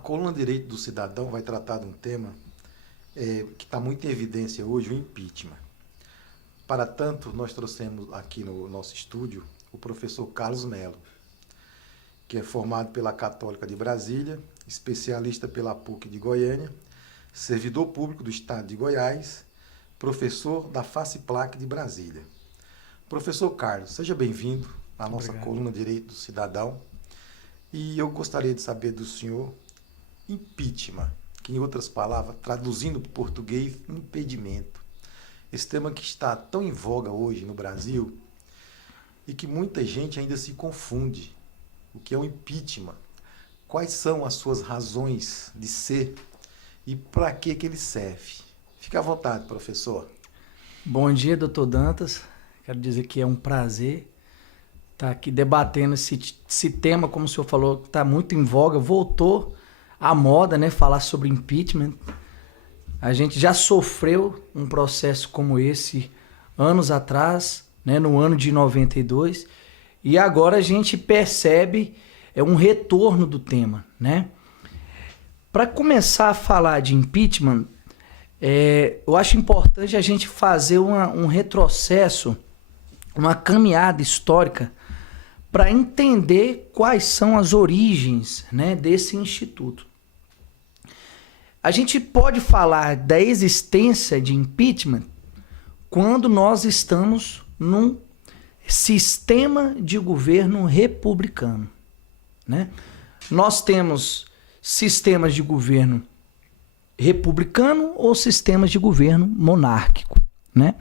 coluna Direito do Cidadão vai tratar de um tema que está muito em evidência hoje, o impeachment. Para tanto, nós trouxemos aqui no nosso estúdio o professor Carlos Melo, que é formado pela Católica de Brasília, especialista pela PUC de Goiânia, servidor público do Estado de Goiás, professor da FACIPLAC de Brasília. Professor Carlos, seja bem-vindo à nossa coluna Direito do Cidadão. E eu gostaria de saber do senhor impeachment, que em outras palavras, traduzindo para o português, impedimento. Esse tema que está tão em voga hoje no Brasil e que muita gente ainda se confunde. O que é o impeachment? Quais são as suas razões de ser e para que ele serve? Fique à vontade, professor. Bom dia, doutor Dantas. Quero dizer que é um prazer estar aqui debatendo esse tema, como o senhor falou, que está muito em voga, voltou à moda, né, falar sobre impeachment. A gente já sofreu um processo como esse anos atrás, né, no ano de 92, e agora a gente percebe um retorno do tema, né? Para começar a falar de impeachment, eu acho importante a gente fazer um retrocesso, uma caminhada histórica para entender quais são as origens, né, desse instituto. A gente pode falar da existência de impeachment quando nós estamos num sistema de governo republicano, né? Nós temos sistemas de governo republicano ou sistemas de governo monárquico, né?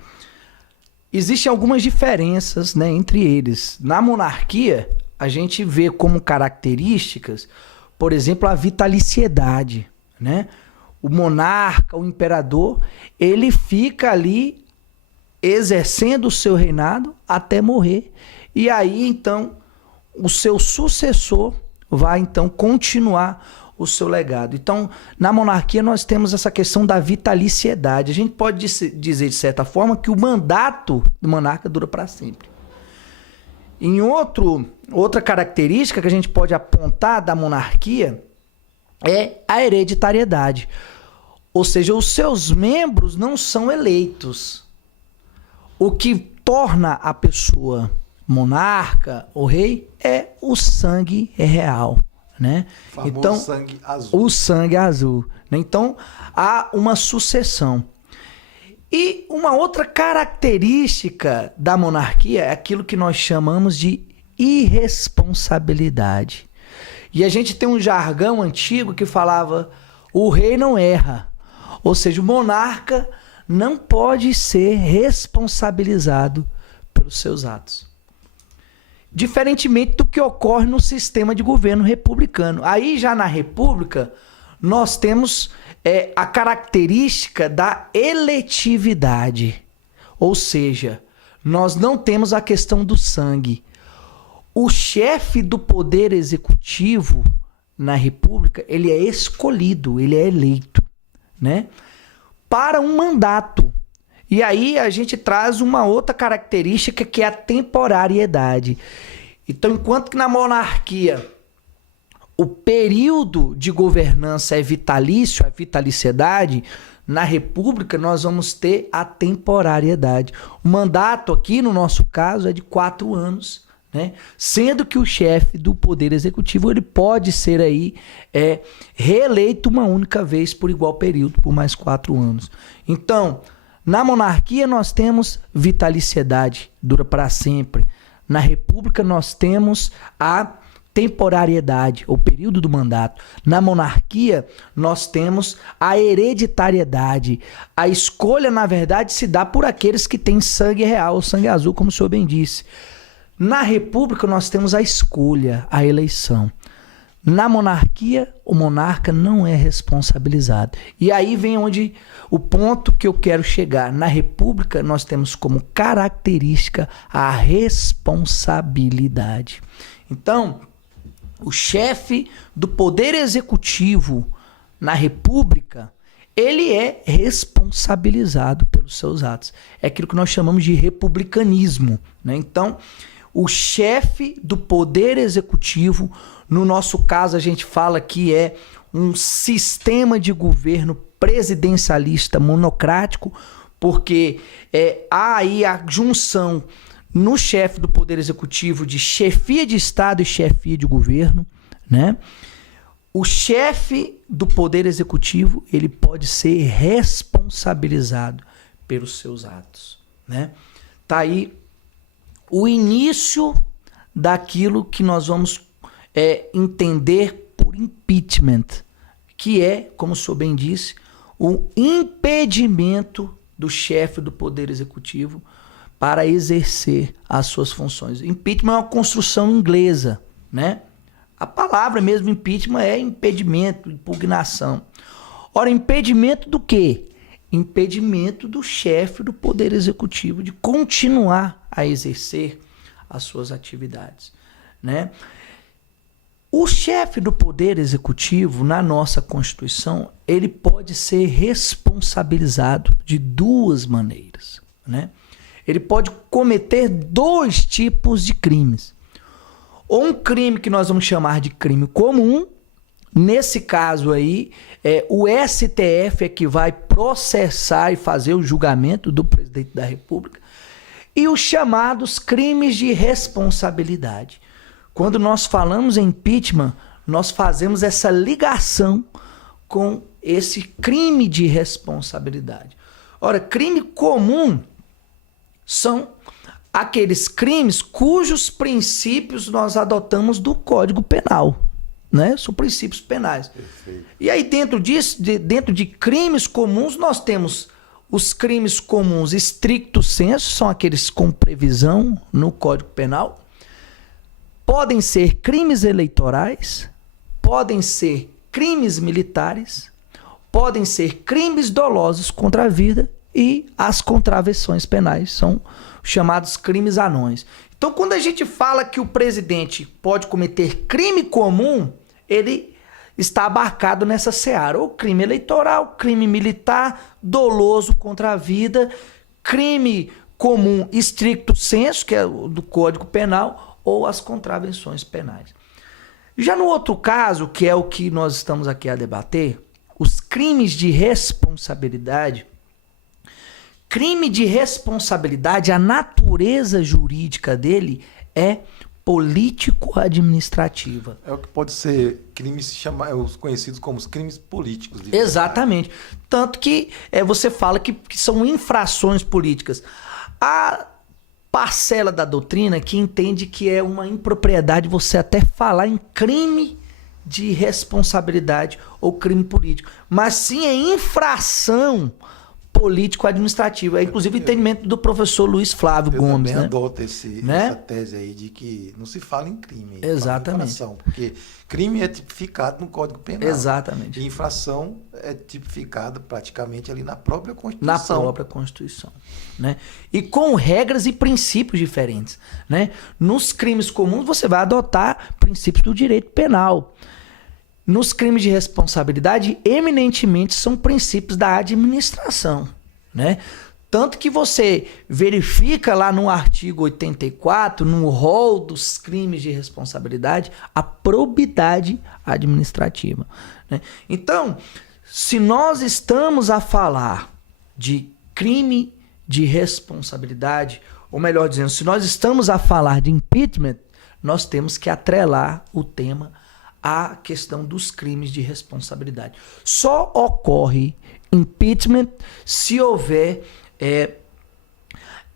Existem algumas diferenças, né, entre eles. Na monarquia, a gente vê como características, por exemplo, a vitaliciedade, né? O monarca, o imperador, ele fica ali exercendo o seu reinado até morrer. E aí, então, o seu sucessor vai, então, continuar o seu legado. Então, na monarquia, nós temos essa questão da vitaliciedade. A gente pode dizer, de certa forma, que o mandato do monarca dura para sempre. Outra característica que a gente pode apontar da monarquia é a hereditariedade. Ou seja, os seus membros não são eleitos. O que torna a pessoa monarca ou rei é o sangue real, né? Então, sangue azul. O sangue azul, né? Então, há uma sucessão. E uma outra característica da monarquia é aquilo que nós chamamos de irresponsabilidade. E a gente tem um jargão antigo que falava: o rei não erra. Ou seja, o monarca não pode ser responsabilizado pelos seus atos. Diferentemente do que ocorre no sistema de governo republicano. Aí já na república, nós temos a característica da eletividade. Ou seja, nós não temos a questão do sangue. O chefe do poder executivo na república, ele é escolhido, ele é eleito, né, para um mandato. E aí a gente traz uma outra característica que é a temporariedade. Então, enquanto que na monarquia o período de governança é vitalício, a vitaliciedade, na república nós vamos ter a temporariedade. O mandato aqui, no nosso caso, é de 4 anos, né? Sendo que o chefe do poder executivo ele pode ser aí reeleito uma única vez por igual período, por mais 4 anos. Então, na monarquia nós temos vitaliciedade, dura para sempre. Na república nós temos a temporariedade, o período do mandato. Na monarquia nós temos a hereditariedade. A escolha, na verdade, se dá por aqueles que têm sangue real, o sangue azul, como o senhor bem disse. Na república nós temos a escolha, a eleição. Na monarquia, o monarca não é responsabilizado. E aí vem o ponto que eu quero chegar. Na república, nós temos como característica a responsabilidade. Então, o chefe do poder executivo na república, ele é responsabilizado pelos seus atos. É aquilo que nós chamamos de republicanismo, né? Então, o chefe do poder executivo, no nosso caso a gente fala que é um sistema de governo presidencialista monocrático, porque há aí a junção no chefe do Poder Executivo de chefia de Estado e chefia de governo, né? O chefe do Poder Executivo, ele pode ser responsabilizado pelos seus atos, né? Tá aí o início daquilo que nós vamos entender por impeachment, que é, como o senhor bem disse, o impedimento do chefe do Poder Executivo para exercer as suas funções. Impeachment é uma construção inglesa, né? A palavra mesmo impeachment é impedimento, impugnação. Ora, impedimento do quê? Impedimento do chefe do Poder Executivo de continuar a exercer as suas atividades, né? O chefe do Poder Executivo, na nossa Constituição, ele pode ser responsabilizado de duas maneiras, né? Ele pode cometer dois tipos de crimes. Ou um crime que nós vamos chamar de crime comum. Nesse caso aí, o STF é que vai processar e fazer o julgamento do presidente da República. E os chamados crimes de responsabilidade. Quando nós falamos em impeachment, nós fazemos essa ligação com esse crime de responsabilidade. Ora, crime comum são aqueles crimes cujos princípios nós adotamos do Código Penal, né? São princípios penais. Perfeito. E aí dentro disso, dentro de crimes comuns, nós temos os crimes comuns stricto sensu, são aqueles com previsão no Código Penal. Podem ser crimes eleitorais, podem ser crimes militares, podem ser crimes dolosos contra a vida e as contravenções penais, são chamados crimes anões. Então, quando a gente fala que o presidente pode cometer crime comum, ele está abarcado nessa seara, ou crime eleitoral, crime militar, doloso contra a vida, crime comum stricto sensu, que é o do Código Penal, ou as contravenções penais. Já no outro caso, que é o que nós estamos aqui a debater, os crimes de responsabilidade. Crime de responsabilidade, a natureza jurídica dele é político-administrativa. É o que pode ser crimes os conhecidos como os crimes políticos. Exatamente. Tanto que você fala que são infrações políticas. A parcela da doutrina que entende que é uma impropriedade você até falar em crime de responsabilidade ou crime político, mas sim é infração político-administrativa. É inclusive o entendimento do professor Luiz Flávio Gomes, né? Adota essa tese aí de que não se fala em crime. Exatamente. Fala em infração, porque crime é tipificado no Código Penal. Exatamente. E infração é tipificada praticamente ali na própria Constituição. Na própria Constituição, né? E com regras e princípios diferentes, né? Nos crimes comuns você vai adotar princípios do direito penal. Nos crimes de responsabilidade, eminentemente são princípios da administração, né? Tanto que você verifica lá no artigo 84, no rol dos crimes de responsabilidade, a probidade administrativa, né? Então, se nós estamos a falar de crime de responsabilidade, ou melhor dizendo, se nós estamos a falar de impeachment, nós temos que atrelar o tema à questão dos crimes de responsabilidade. Só ocorre impeachment se houver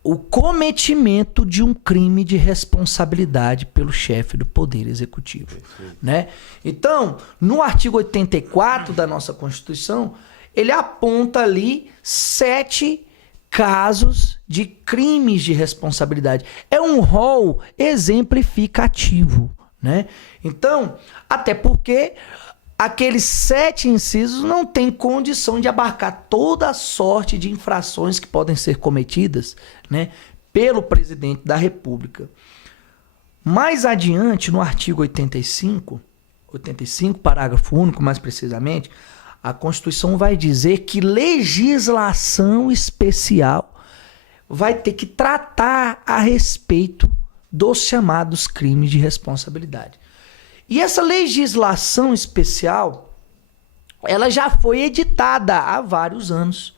o cometimento de um crime de responsabilidade pelo chefe do Poder Executivo, né? Então, no artigo 84 da nossa Constituição, ele aponta ali 7 casos de crimes de responsabilidade. É um rol exemplificativo, né? Então, até porque aqueles 7 incisos não têm condição de abarcar toda a sorte de infrações que podem ser cometidas, né, pelo presidente da República. Mais adiante, no artigo 85, parágrafo único, mais precisamente, a Constituição vai dizer que legislação especial vai ter que tratar a respeito dos chamados crimes de responsabilidade. E essa legislação especial, ela já foi editada há vários anos.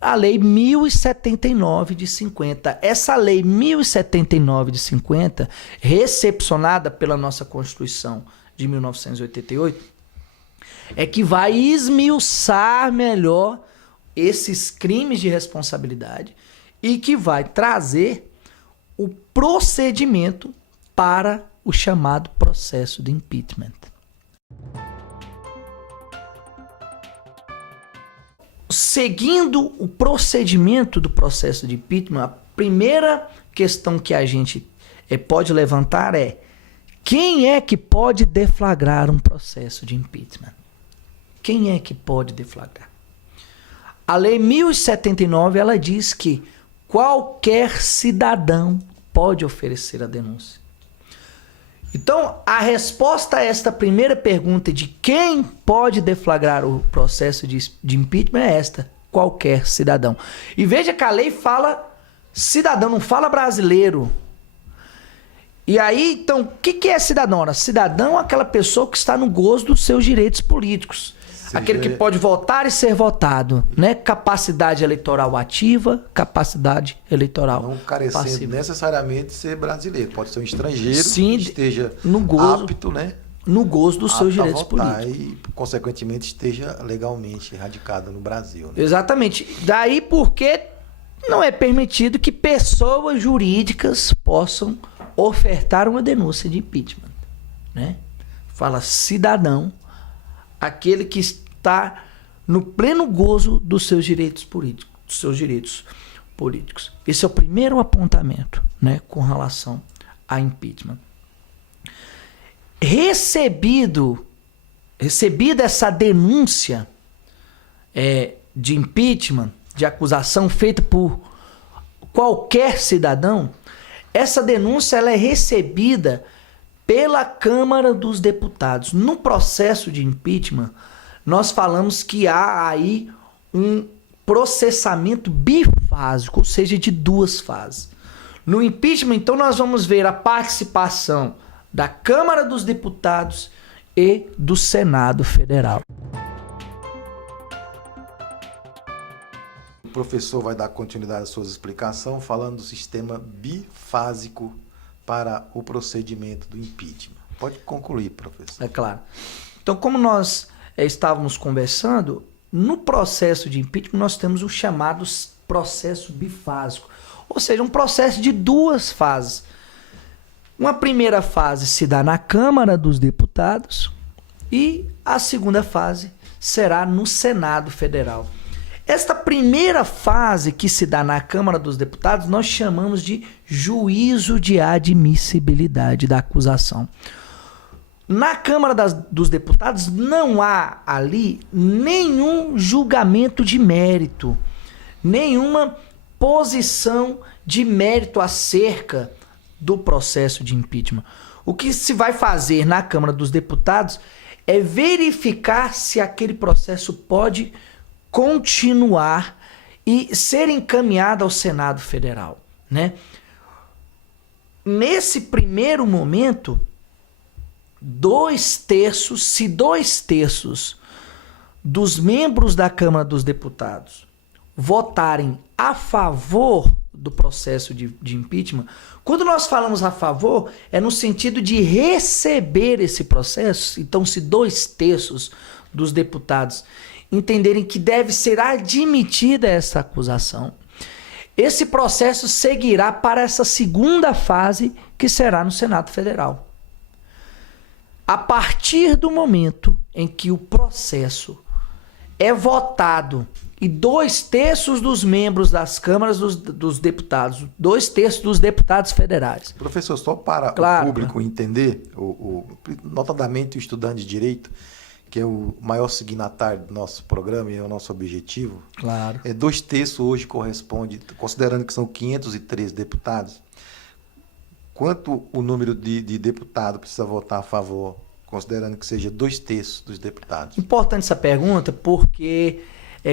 A Lei 1079 de 50. Essa Lei 1079 de 50, recepcionada pela nossa Constituição de 1988, é que vai esmiuçar melhor esses crimes de responsabilidade e que vai trazer o procedimento para o chamado processo de impeachment. Seguindo o procedimento do processo de impeachment, a primeira questão que a gente pode levantar é: quem é que pode deflagrar um processo de impeachment? Quem é que pode deflagrar? A Lei 1079, ela diz que qualquer cidadão pode oferecer a denúncia. Então, a resposta a esta primeira pergunta de quem pode deflagrar o processo de impeachment é esta: qualquer cidadão. E veja que a lei fala cidadão, não fala brasileiro. E aí, então, o que é cidadão? Ora, cidadão é aquela pessoa que está no gozo dos seus direitos políticos. Aquele que pode votar e ser votado, né? Capacidade eleitoral ativa, capacidade eleitoral não carecendo passiva. Necessariamente ser brasileiro. Pode ser um estrangeiro Sim, que esteja no gozo, apto, né? No gozo dos seus direitos votar políticos. E, consequentemente, esteja legalmente radicado no Brasil. Né? Exatamente. Daí porque não é permitido que pessoas jurídicas possam ofertar uma denúncia de impeachment, né? Fala cidadão, aquele que está no pleno gozo dos seus direitos políticos. Esse é o primeiro apontamento, né, com relação a impeachment. Recebida essa denúncia de impeachment, de acusação feita por qualquer cidadão, essa denúncia ela é recebida pela Câmara dos Deputados. No processo de impeachment, nós falamos que há aí um processamento bifásico, ou seja, de duas fases. No impeachment, então, nós vamos ver a participação da Câmara dos Deputados e do Senado Federal. O professor vai dar continuidade às suas explicações falando do sistema bifásico para o procedimento do impeachment. Pode concluir, professor. É claro. Então, como nós estávamos conversando, no processo de impeachment nós temos o chamado processo bifásico, ou seja, um processo de duas fases. Uma primeira fase se dá na Câmara dos Deputados e a segunda fase será no Senado Federal. Esta primeira fase que se dá na Câmara dos Deputados nós chamamos de juízo de admissibilidade da acusação. Na Câmara dos Deputados não há ali nenhum julgamento de mérito, nenhuma posição de mérito acerca do processo de impeachment. O que se vai fazer na Câmara dos Deputados é verificar se aquele processo pode continuar e ser encaminhado ao Senado Federal, né? Nesse primeiro momento, se 2/3 dos membros da Câmara dos Deputados votarem a favor do processo de impeachment, quando nós falamos a favor, é no sentido de receber esse processo. Então, se 2/3 dos deputados entenderem que deve ser admitida essa acusação, esse processo seguirá para essa segunda fase, que será no Senado Federal. A partir do momento em que o processo é votado e 2/3 dos membros das câmaras dos deputados, 2/3 dos deputados federais. Professor, só para claro, o público entender, notadamente o estudante de Direito, que é o maior signatário do nosso programa e é o nosso objetivo. Claro. 2/3 hoje corresponde, considerando que são 513 deputados, quanto o número de deputados precisa votar a favor, considerando que seja 2/3 dos deputados? Importante essa pergunta, porque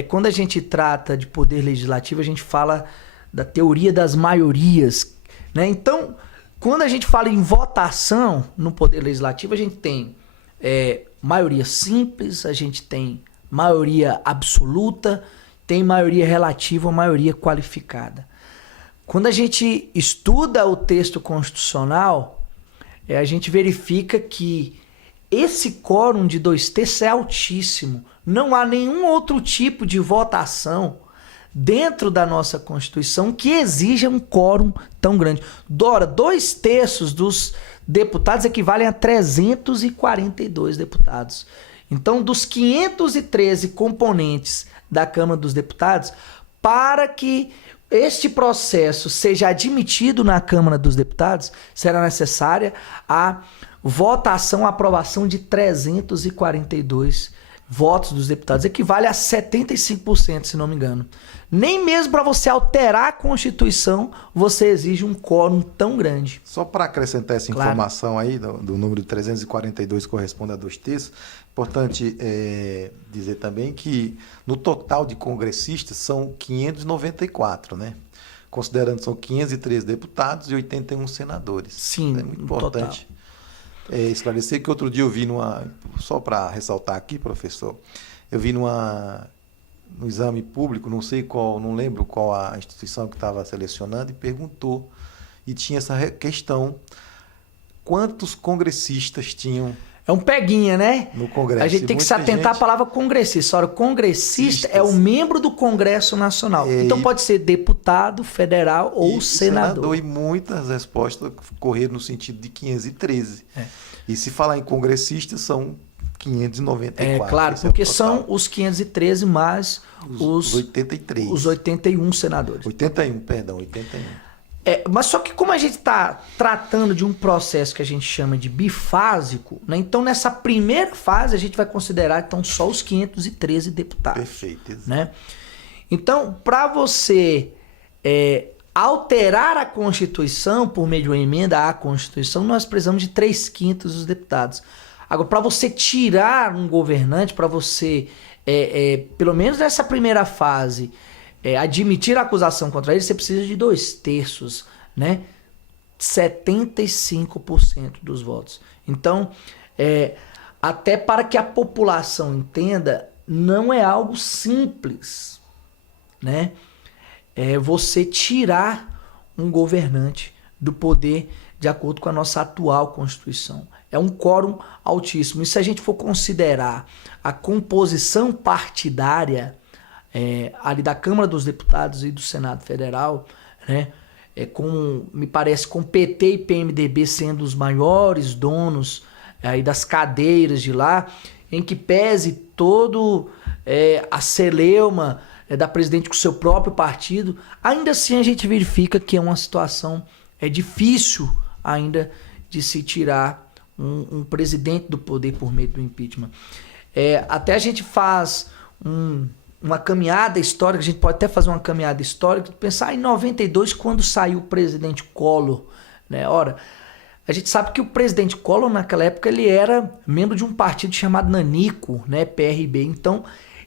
quando a gente trata de poder legislativo, a gente fala da teoria das maiorias, né? Então, quando a gente fala em votação no poder legislativo, a gente tem maioria simples, a gente tem maioria absoluta, tem maioria relativa ou maioria qualificada. Quando a gente estuda o texto constitucional, a gente verifica que esse quórum de 2/3 é altíssimo. Não há nenhum outro tipo de votação dentro da nossa Constituição que exija um quórum tão grande. Dora, 2/3 dos deputados equivalem a 342 deputados. Então, dos 513 componentes da Câmara dos Deputados, para que este processo seja admitido na Câmara dos Deputados, será necessária a votação, a aprovação de 342 votos dos deputados. Equivale a 75%, se não me engano. Nem mesmo para você alterar a Constituição, você exige um quórum tão grande. Só para acrescentar essa informação aí, do número de 342 corresponde a 2/3, importante dizer também que no total de congressistas são 594, né? Considerando que são 513 deputados e 81 senadores. Sim, é muito importante esclarecer que outro dia eu vi só para ressaltar aqui, professor, eu vi no exame público, não lembro qual a instituição que estava selecionando, e perguntou, e tinha essa questão, quantos congressistas tinham. É um peguinha, né? No Congresso. A gente tem que se atentar à palavra congressista. Ora, congressista é o membro do Congresso Nacional. Então pode ser deputado federal ou senador. E muitas respostas correram no sentido de 513. E se falar em congressistas, são 594. Claro, porque são os 513 mais os 83. Os 81 senadores. 81. Mas só que como a gente está tratando de um processo que a gente chama de bifásico, né? Então nessa primeira fase a gente vai considerar então só os 513 deputados. Perfeito. Né? Então, para você alterar a Constituição por meio de uma emenda à Constituição, nós precisamos de 3/5 dos deputados. Agora, para você tirar um governante, para você, pelo menos nessa primeira fase, admitir a acusação contra ele, você precisa de 2/3, né? 75% dos votos. Então, até para que a população entenda, não é algo simples, né? Você tirar um governante do poder de acordo com a nossa atual Constituição. É um quórum altíssimo. E se a gente for considerar a composição partidária ali da Câmara dos Deputados e do Senado Federal, né, me parece com PT e PMDB sendo os maiores donos aí das cadeiras de lá, em que pese todo a celeuma da presidente com o seu próprio partido, ainda assim a gente verifica que é uma situação difícil ainda de se tirar um presidente do poder por meio do impeachment. Até a gente faz uma caminhada histórica, a gente pode até fazer uma caminhada histórica, pensar em 92, quando saiu o presidente Collor, né? Ora, a gente sabe que o presidente Collor, naquela época, ele era membro de um partido chamado Nanico, né? PRB. Então,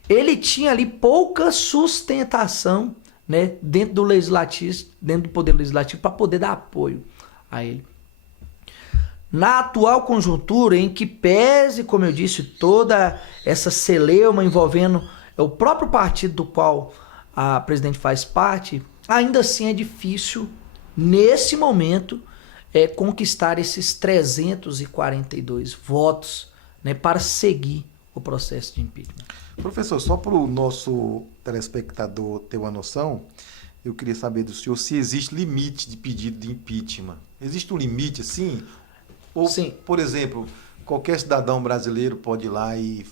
ele tinha ali pouca sustentação, né? Dentro do legislativo, dentro do poder legislativo, para poder dar apoio a ele. Na atual conjuntura, em que pese, como eu disse, toda essa celeuma envolvendo o próprio partido do qual a presidente faz parte, ainda assim é difícil, nesse momento, conquistar esses 342 votos, né, para seguir o processo de impeachment. Professor, só para o nosso telespectador ter uma noção, eu queria saber do senhor se existe limite de pedido de impeachment. Existe um limite, assim? Ou, sim, por exemplo, qualquer cidadão brasileiro pode ir lá e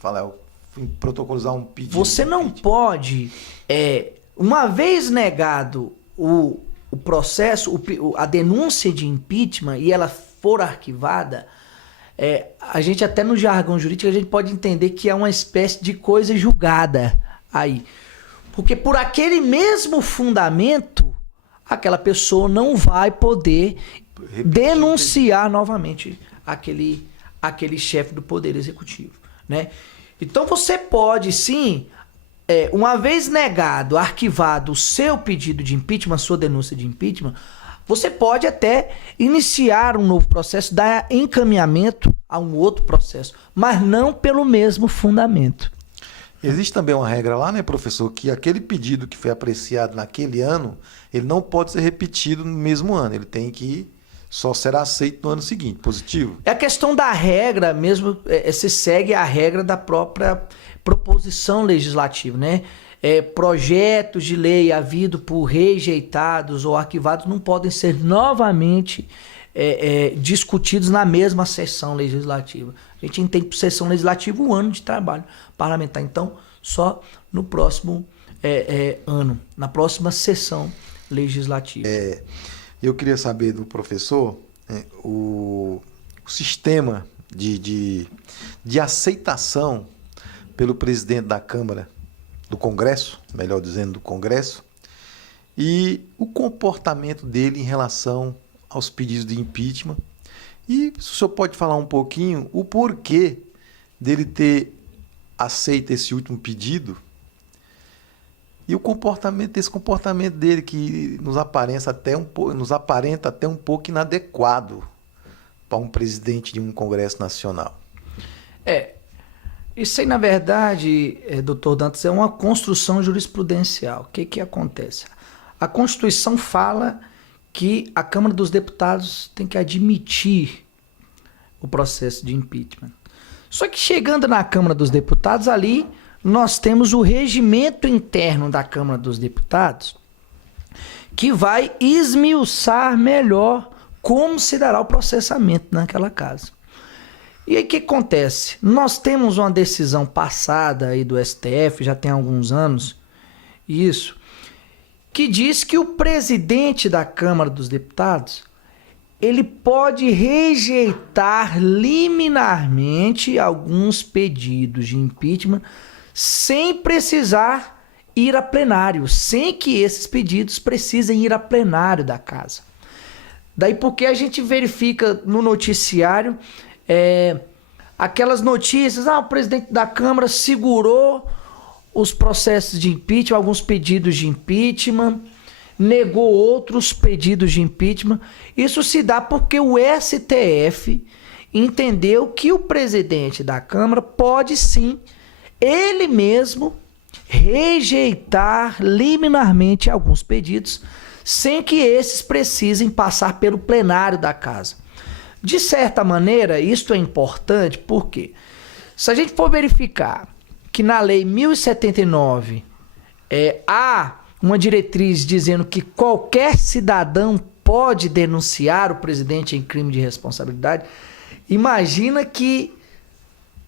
protocolizar um pedido? Você não pode, uma vez negado o processo, a denúncia de impeachment, e ela for arquivada, a gente até no jargão jurídico a gente pode entender que é uma espécie de coisa julgada aí. Porque por aquele mesmo fundamento, aquela pessoa não vai poder denunciar novamente aquele chefe do Poder Executivo, né? Então você pode sim, uma vez negado, arquivado o seu pedido de impeachment, a sua denúncia de impeachment, você pode até iniciar um novo processo, dar encaminhamento a um outro processo, mas não pelo mesmo fundamento. Existe também uma regra lá, né, professor, que aquele pedido que foi apreciado naquele ano, ele não pode ser repetido no mesmo ano. Ele tem que só ser aceito no ano seguinte. Positivo? É a questão da regra mesmo, se segue a regra da própria proposição legislativa, né? Projetos de lei havido por rejeitados ou arquivados não podem ser novamente discutidos na mesma sessão legislativa. A gente entende por sessão legislativa um ano de trabalho parlamentar. Então, só no próximo ano, na próxima sessão legislativa. Eu queria saber do professor o sistema de aceitação pelo presidente da Câmara, do Congresso, melhor dizendo, do Congresso, e o comportamento dele em relação aos pedidos de impeachment. E o senhor pode falar um pouquinho o porquê dele ter aceito esse último pedido e esse comportamento dele que nos aparenta até um pouco inadequado para um presidente de um Congresso Nacional. Isso aí, na verdade, doutor Dantas, é uma construção jurisprudencial. O que acontece? A Constituição fala que a Câmara dos Deputados tem que admitir o processo de impeachment. Só que chegando na Câmara dos Deputados, ali nós temos o regimento interno da Câmara dos Deputados, que vai esmiuçar melhor como se dará o processamento naquela casa. E aí o que acontece? Nós temos uma decisão passada aí do STF, já tem alguns anos, isso, que diz que o presidente da Câmara dos Deputados, ele pode rejeitar liminarmente alguns pedidos de impeachment sem precisar ir a plenário, sem que esses pedidos precisem ir a plenário da casa. Daí porque a gente verifica no noticiário aquelas notícias, o presidente da Câmara segurou os processos de impeachment, alguns pedidos de impeachment, negou outros pedidos de impeachment. Isso se dá porque o STF entendeu que o presidente da Câmara pode sim, ele mesmo, rejeitar liminarmente alguns pedidos, sem que esses precisem passar pelo plenário da casa. De certa maneira, isto é importante porque, se a gente for verificar que na Lei 1079 há uma diretriz dizendo que qualquer cidadão pode denunciar o presidente em crime de responsabilidade, imagina que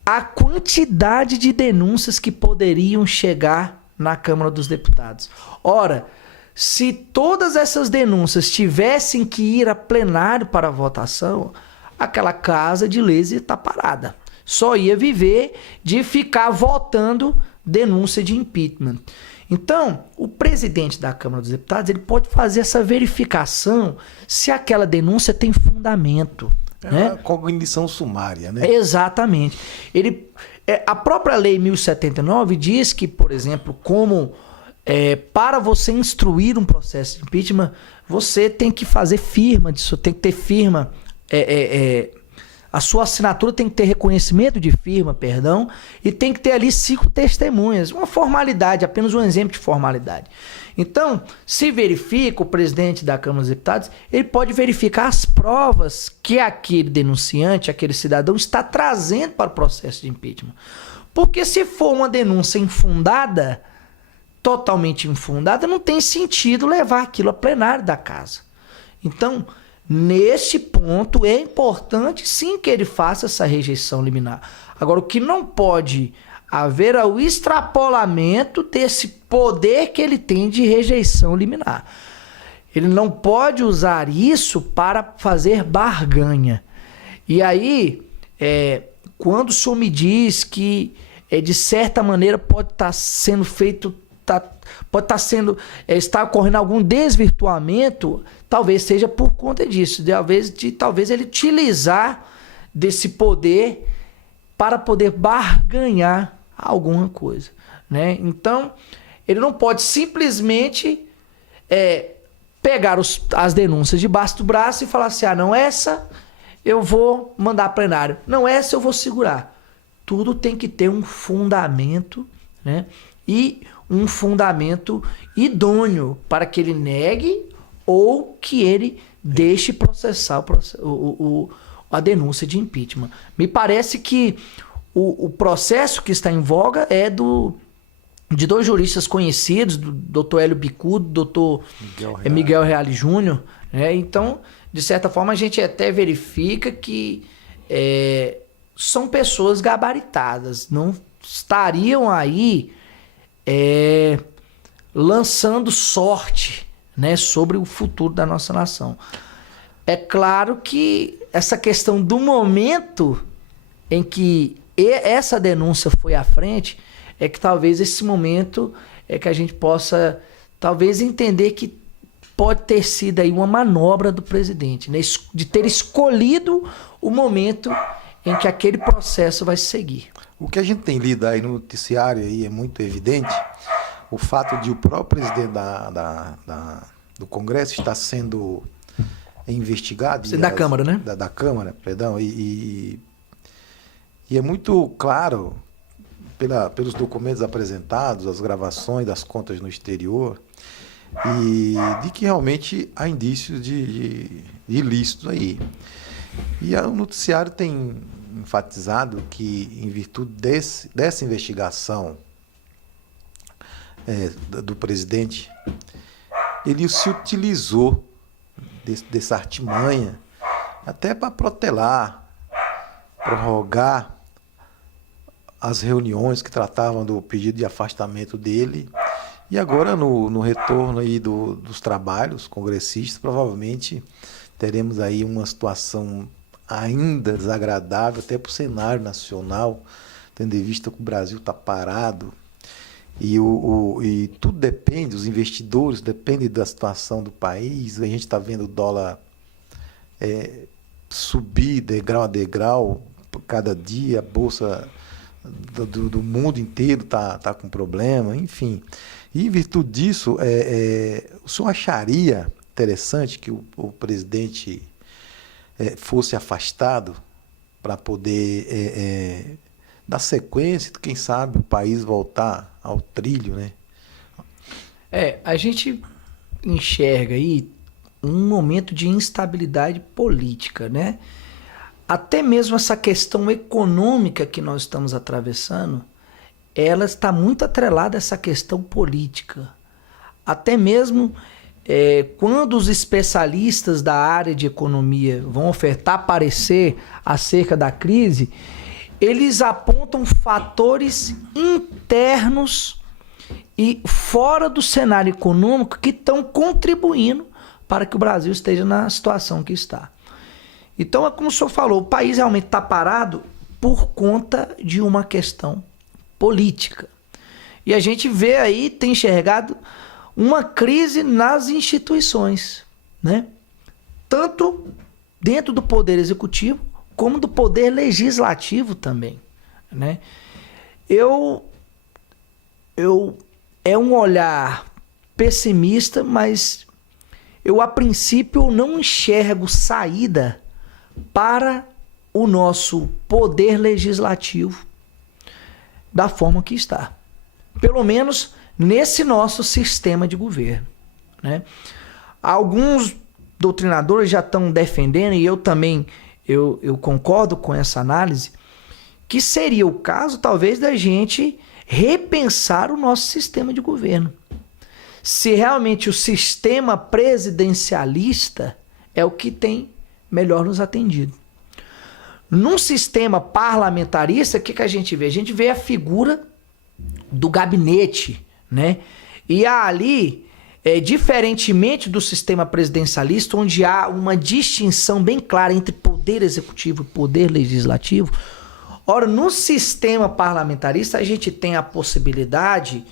a quantidade de denúncias que poderiam chegar na Câmara dos Deputados. Ora, se todas essas denúncias tivessem que ir a plenário para votação, aquela casa de leis está parada. Só ia viver de ficar votando denúncia de impeachment. Então, o presidente da Câmara dos Deputados ele pode fazer essa verificação se aquela denúncia tem fundamento. Uma cognição sumária, né? Exatamente. A própria Lei 1079 diz que, por exemplo, para você instruir um processo de impeachment, você tem que fazer firma disso, tem que ter firma, a sua assinatura tem que ter reconhecimento de firma, e tem que ter ali 5 testemunhas, uma formalidade, apenas um exemplo de formalidade. Então, se verifica o presidente da Câmara dos Deputados, ele pode verificar as provas que aquele denunciante, aquele cidadão está trazendo para o processo de impeachment. Porque se for uma denúncia infundada, totalmente infundada, não tem sentido levar aquilo a plenário da casa. Então, neste ponto, é importante sim que ele faça essa rejeição liminar. Agora, o que não pode haver é o extrapolamento desse poder que ele tem de rejeição liminar. Ele não pode usar isso para fazer barganha. E aí, quando o senhor me diz que, de certa maneira, pode estar sendo feito, está ocorrendo algum desvirtuamento, talvez seja por conta disso, talvez ele utilizar desse poder para poder barganhar alguma coisa, né? Então, ele não pode simplesmente pegar as denúncias debaixo do braço e falar assim, não, essa eu vou mandar plenário, não, essa eu vou segurar. Tudo tem que ter um fundamento né? E um fundamento idôneo para que ele negue ou que ele deixe processar a denúncia de impeachment. Me parece que o processo que está em voga é de dois juristas conhecidos, do Dr. Hélio Bicudo, Dr. Miguel Reale Júnior, né? Então, de certa forma, a gente até verifica que são pessoas gabaritadas, não estariam aí lançando sorte, né, sobre o futuro da nossa nação. É claro que essa questão do momento em que essa denúncia foi à frente, é que talvez esse momento é que a gente possa talvez entender que pode ter sido aí uma manobra do presidente, né, de ter escolhido o momento em que aquele processo vai seguir. O que a gente tem lido aí no noticiário aí é muito evidente, o fato de o próprio presidente do Congresso estar sendo investigado. Da Câmara, né? Da Câmara, perdão. E é muito claro, pelos documentos apresentados, as gravações das contas no exterior, e de que realmente há indícios de ilícitos aí. E o noticiário tem enfatizado que, em virtude dessa investigação do presidente, ele se utilizou dessa artimanha até para protelar, prorrogar as reuniões que tratavam do pedido de afastamento dele. E agora, no retorno aí dos trabalhos congressistas, provavelmente teremos aí uma situação ainda desagradável, até para o cenário nacional, tendo em vista que o Brasil está parado. E tudo depende, os investidores dependem da situação do país. A gente está vendo o dólar subir degrau a degrau cada dia, a bolsa do mundo inteiro está com problema, enfim. E em virtude disso, o senhor acharia interessante que o presidente fosse afastado para poder dar sequência, quem sabe o país voltar ao trilho, né? A gente enxerga aí um momento de instabilidade política, né? Até mesmo essa questão econômica que nós estamos atravessando, ela está muito atrelada a essa questão política. Até mesmo quando os especialistas da área de economia vão ofertar parecer acerca da crise, eles apontam fatores internos e fora do cenário econômico que estão contribuindo para que o Brasil esteja na situação que está. Então, é como o senhor falou, o país realmente está parado por conta de uma questão política. E a gente vê aí, tem enxergado uma crise nas instituições, né? Tanto dentro do Poder Executivo, como do Poder Legislativo também, né? É um olhar pessimista, mas eu, a princípio, não enxergo saída para o nosso Poder Legislativo da forma que está. Pelo menos nesse nosso sistema de governo, né? Alguns doutrinadores já estão defendendo, e eu também eu concordo com essa análise, que seria o caso, talvez, da gente repensar o nosso sistema de governo. Se realmente o sistema presidencialista é o que tem melhor nos atendido. Num sistema parlamentarista, o que a gente vê? A gente vê a figura do gabinete, né? E ali, diferentemente do sistema presidencialista, onde há uma distinção bem clara entre poder executivo e poder legislativo, ora, no sistema parlamentarista, a gente tem a possibilidade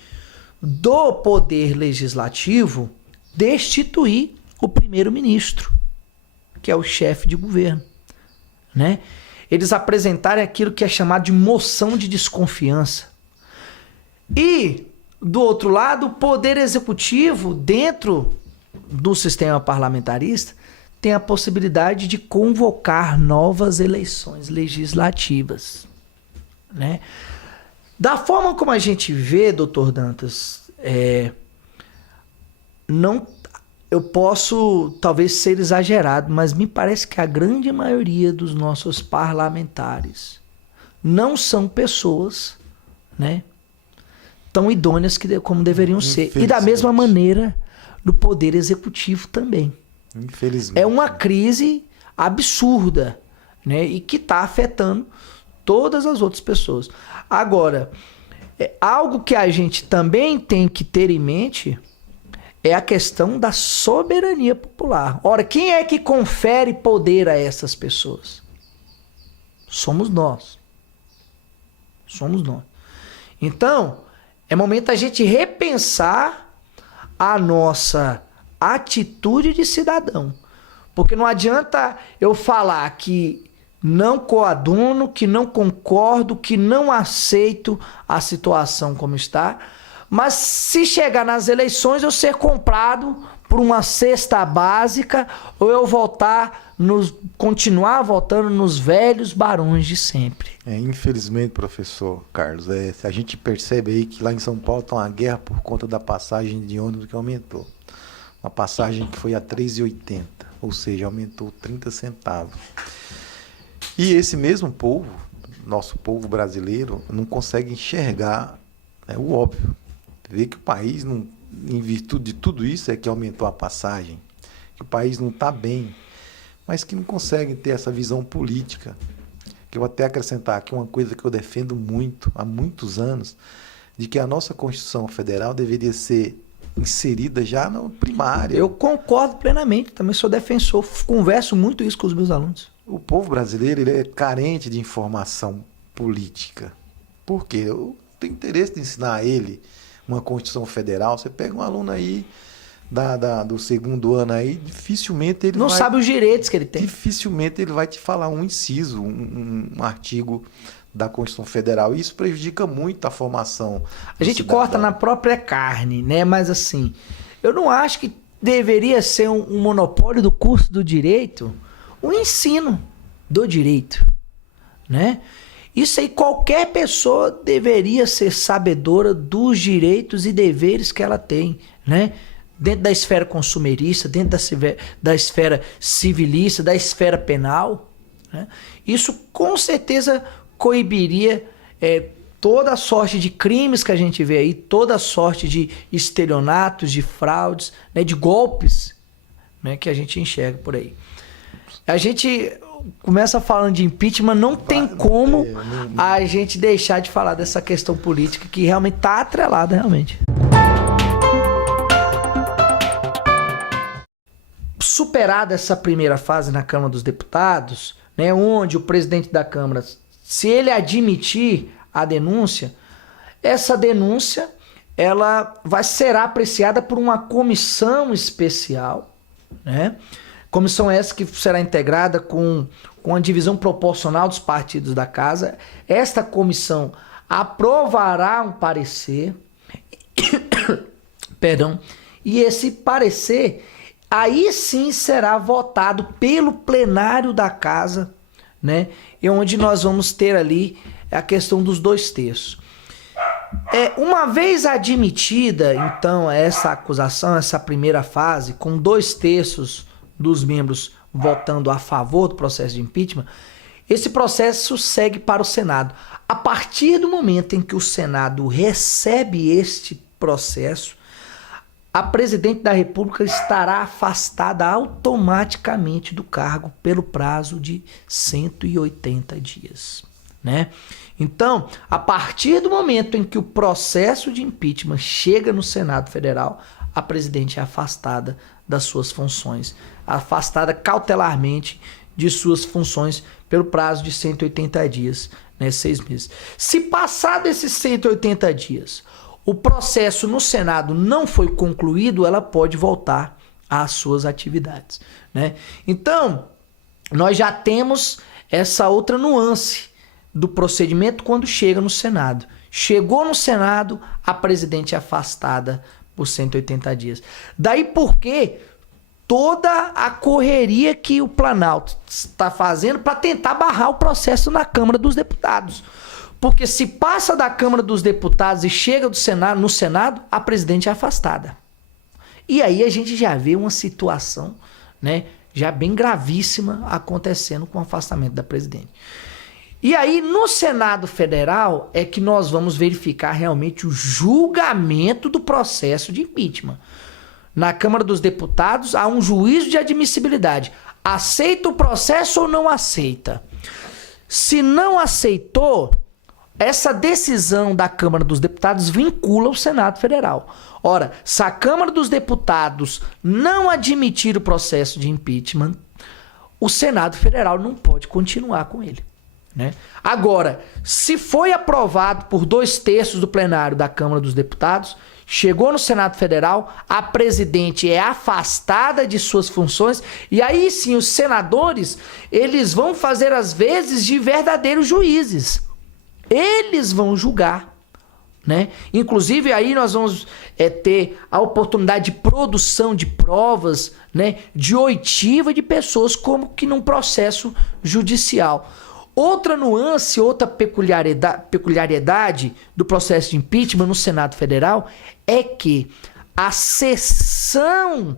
do poder legislativo destituir o primeiro-ministro, que é o chefe de governo, né? Eles apresentarem aquilo que é chamado de moção de desconfiança. E, do outro lado, o poder executivo, dentro do sistema parlamentarista, tem a possibilidade de convocar novas eleições legislativas, né? Da forma como a gente vê, doutor Dantas, não, eu posso talvez ser exagerado, mas me parece que a grande maioria dos nossos parlamentares não são pessoas, né, tão idôneas como deveriam ser. E da mesma maneira, do Poder Executivo também. Infelizmente. É uma crise absurda, né, e que está afetando todas as outras pessoas. Agora, algo que a gente também tem que ter em mente é a questão da soberania popular. Ora, quem é que confere poder a essas pessoas? Somos nós. Somos nós. Então, é momento a gente repensar a nossa atitude de cidadão. Porque não adianta eu falar que não coaduno, que não concordo, que não aceito a situação como está, mas se chegar nas eleições eu ser comprado por uma cesta básica ou eu continuar votando nos velhos barões de sempre. Infelizmente, professor Carlos, a gente percebe aí que lá em São Paulo está uma guerra por conta da passagem de ônibus que aumentou. Uma passagem que foi a R$ 3,80, ou seja, aumentou 30 centavos. E esse mesmo povo, nosso povo brasileiro, não consegue enxergar o óbvio. Vê que o país, não, em virtude de tudo isso, é que aumentou a passagem, que o país não está bem, mas que não conseguem ter essa visão política. Que eu vou até acrescentar aqui uma coisa que eu defendo muito, há muitos anos, de que a nossa Constituição Federal deveria ser inserida já na primária. Eu concordo plenamente, também sou defensor, converso muito isso com os meus alunos. O povo brasileiro ele é carente de informação política. Por quê? Eu não tenho interesse de ensinar a ele uma Constituição Federal. Você pega um aluno aí do segundo ano aí, dificilmente ele não sabe os direitos que ele tem. Dificilmente ele vai te falar um inciso, um artigo da Constituição Federal. Isso prejudica muito a formação. A gente corta na própria carne, né? Mas assim, eu não acho que deveria ser um monopólio do curso do direito, o ensino do direito, né? Isso aí, qualquer pessoa deveria ser sabedora dos direitos e deveres que ela tem, né? Dentro da esfera consumerista, dentro da esfera civilista, da esfera penal, né? Isso com certeza coibiria toda a sorte de crimes que a gente vê aí, toda a sorte de estelionatos, de fraudes, né? De golpes, né? Que a gente enxerga por aí. A gente começa falando de impeachment, não tem como a gente deixar de falar dessa questão política que realmente está atrelada, realmente. Superada essa primeira fase na Câmara dos Deputados, né, onde o presidente da Câmara, se ele admitir a denúncia, essa denúncia ela ser apreciada por uma comissão especial, né? Comissão essa que será integrada com a divisão proporcional dos partidos da casa. Esta comissão aprovará um parecer, perdão, e esse parecer aí sim será votado pelo plenário da casa, né? E onde nós vamos ter ali a questão dos 2/3. Uma vez admitida, então, essa acusação, essa primeira fase, com 2/3 dos membros votando a favor do processo de impeachment, esse processo segue para o Senado. A partir do momento em que o Senado recebe este processo, a presidente da República estará afastada automaticamente do cargo pelo prazo de 180 dias, né? Então, a partir do momento em que o processo de impeachment chega no Senado Federal, a presidente é afastada das suas funções, afastada cautelarmente de suas funções pelo prazo de 180 dias, né, 6 meses. Se passado esses 180 dias, o processo no Senado não foi concluído, ela pode voltar às suas atividades, né? Então, nós já temos essa outra nuance do procedimento quando chega no Senado. Chegou no Senado, a presidente é afastada por 180 dias. Daí porque toda a correria que o Planalto está fazendo para tentar barrar o processo na Câmara dos Deputados. Porque se passa da Câmara dos Deputados e chega no Senado, a presidente é afastada. E aí a gente já vê uma situação, né, já bem gravíssima acontecendo com o afastamento da presidente. E aí no Senado Federal é que nós vamos verificar realmente o julgamento do processo de impeachment. Na Câmara dos Deputados há um juízo de admissibilidade. Aceita o processo ou não aceita? Se não aceitou, essa decisão da Câmara dos Deputados vincula o Senado Federal. Ora, se a Câmara dos Deputados não admitir o processo de impeachment, o Senado Federal não pode continuar com ele, né? Agora, se foi aprovado por 2/3 do plenário da Câmara dos Deputados, chegou no Senado Federal, a presidente é afastada de suas funções e aí sim os senadores, eles vão fazer as vezes de verdadeiros juízes. Eles vão julgar, né? Inclusive aí nós vamos ter a oportunidade de produção de provas, né, de oitiva de pessoas como que num processo judicial. Outra nuance, outra peculiaridade do processo de impeachment no Senado Federal é que a sessão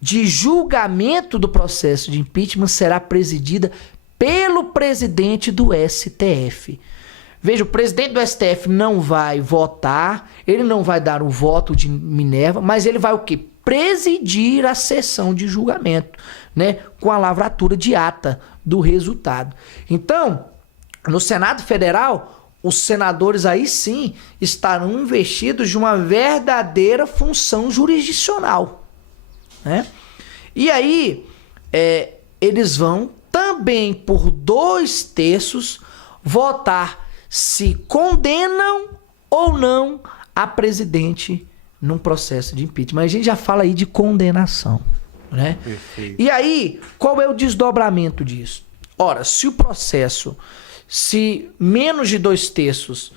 de julgamento do processo de impeachment será presidida pelo presidente do STF. Veja, o presidente do STF não vai votar, ele não vai dar o voto de Minerva, mas ele vai o quê? Presidir a sessão de julgamento, né? Com a lavratura de ata do resultado. Então, no Senado Federal, os senadores aí sim estarão investidos de uma verdadeira função jurisdicional, né? E aí, eles vão também por 2/3 votar se condenam ou não a presidente num processo de impeachment. Mas a gente já fala aí de condenação, né? Perfeito. E aí, qual é o desdobramento disso? Ora, se o processo, se menos de 2/3,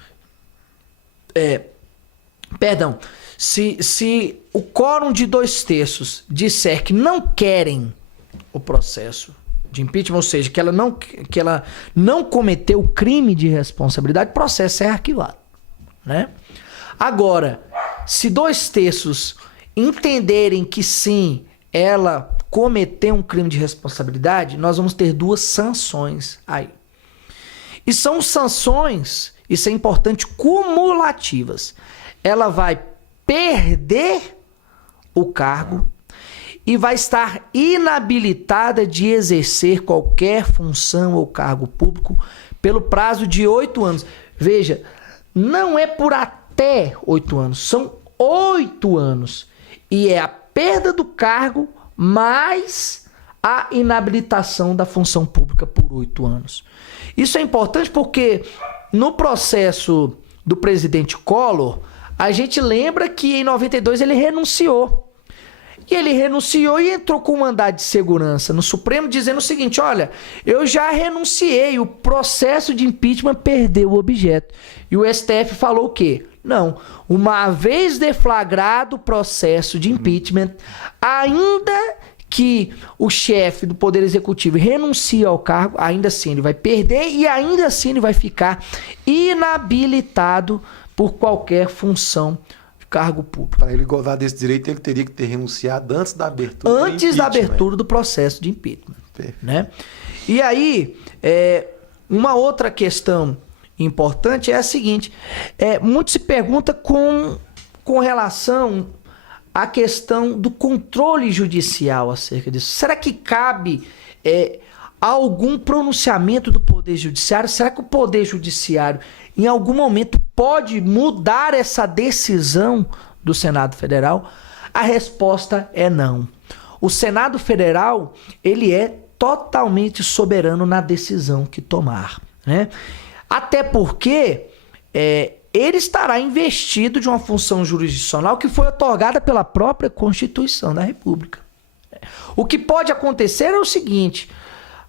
se o quórum de 2/3 disser que não querem o processo de impeachment, ou seja, que ela não cometeu o crime de responsabilidade, o processo é arquivado, né? Agora, se 2/3 entenderem que sim, ela cometeu um crime de responsabilidade, nós vamos ter 2 sanções aí. E são sanções, isso é importante, cumulativas. Ela vai perder o cargo e vai estar inabilitada de exercer qualquer função ou cargo público pelo prazo de 8 anos. Veja, não é por até 8 anos, são 8 anos. E é a perda do cargo mais a inabilitação da função pública por 8 anos. Isso é importante porque no processo do presidente Collor, a gente lembra que em 92 ele renunciou. E ele renunciou e entrou com um mandado de segurança no Supremo dizendo o seguinte: olha, eu já renunciei, o processo de impeachment perdeu o objeto. E o STF falou o quê? Não, uma vez deflagrado o processo de impeachment, ainda que o chefe do Poder Executivo renuncie ao cargo, ainda assim ele vai perder e ainda assim ele vai ficar inabilitado por qualquer função de cargo público. Para ele gozar desse direito, ele teria que ter renunciado antes da abertura Antes da abertura do processo de impeachment. Né? E aí, uma outra questão importante é a seguinte: muito se pergunta com relação à questão do controle judicial acerca disso. Será que cabe algum pronunciamento do Poder Judiciário? Será que o Poder Judiciário, em algum momento, pode mudar essa decisão do Senado Federal? A resposta é não. O Senado Federal, ele é totalmente soberano na decisão que tomar, né? Até porque ele estará investido de uma função jurisdicional que foi otorgada pela própria Constituição da República. O que pode acontecer é o seguinte: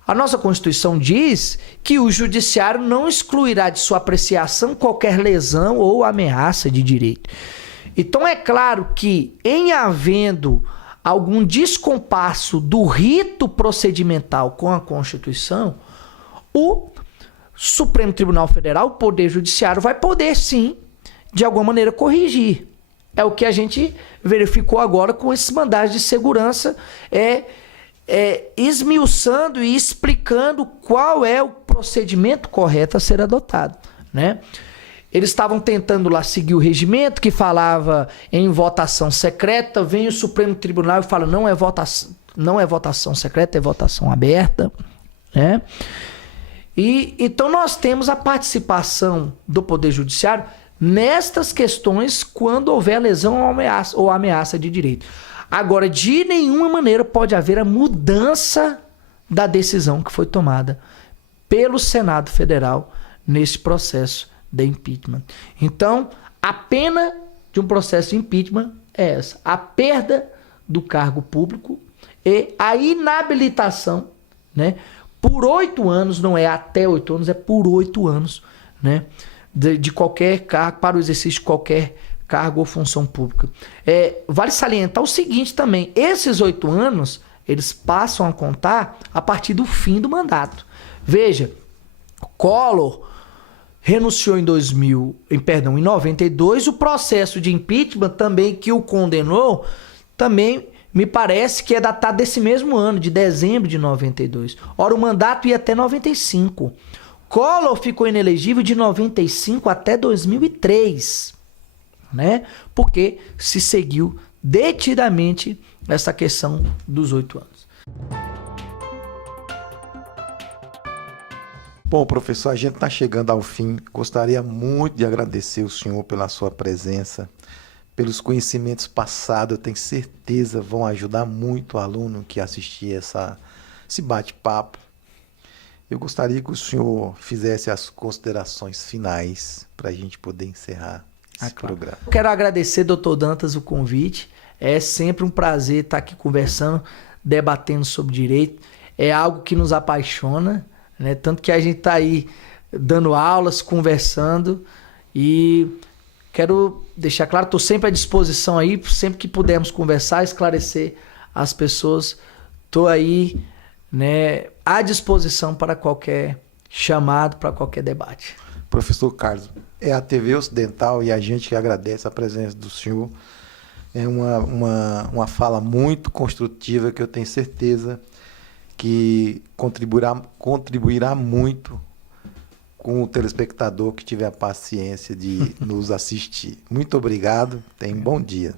a nossa Constituição diz que o judiciário não excluirá de sua apreciação qualquer lesão ou ameaça de direito. Então é claro que, em havendo algum descompasso do rito procedimental com a Constituição, o Supremo Tribunal Federal, o Poder Judiciário, vai poder sim, de alguma maneira, corrigir. É o que a gente verificou agora com esses mandados de segurança, esmiuçando e explicando qual é o procedimento correto a ser adotado, né? Eles estavam tentando lá seguir o regimento que falava em votação secreta, vem o Supremo Tribunal e fala não é votação secreta, é votação aberta, né? E então nós temos a participação do Poder Judiciário nestas questões quando houver lesão ou ameaça de direito. Agora, de nenhuma maneira pode haver a mudança da decisão que foi tomada pelo Senado Federal nesse processo de impeachment. Então, a pena de um processo de impeachment é essa: a perda do cargo público e a inabilitação, né, por 8 anos, não é até 8 anos, é por 8 anos, né, de qualquer cargo, para o exercício de qualquer cargo ou função pública. Vale salientar o seguinte também: esses 8 anos, eles passam a contar a partir do fim do mandato. Veja, Collor renunciou em 92, o processo de impeachment também que o condenou, também me parece que é datado desse mesmo ano, de dezembro de 92. Ora, o mandato ia até 95. Collor ficou inelegível de 95 até 2003, né? Porque se seguiu detidamente essa questão dos 8 anos. Bom, professor, a gente está chegando ao fim. Gostaria muito de agradecer o senhor pela sua presença, pelos conhecimentos passados. Eu tenho certeza vão ajudar muito o aluno que assistir esse bate-papo. Eu gostaria que o senhor fizesse as considerações finais para a gente poder encerrar esse programa. Eu quero agradecer, doutor Dantas, o convite. É sempre um prazer estar aqui conversando, debatendo sobre direito. É algo que nos apaixona, né? Tanto que a gente está aí dando aulas, conversando, e quero deixar claro, estou sempre à disposição aí, sempre que pudermos conversar, esclarecer as pessoas, estou aí, né, à disposição para qualquer chamado, para qualquer debate. Professor Carlos, é a TV Ocidental e a gente que agradece a presença do senhor. É uma fala muito construtiva que eu tenho certeza que contribuirá muito com o telespectador que tiver a paciência de nos assistir. Muito obrigado, tenha um bom dia.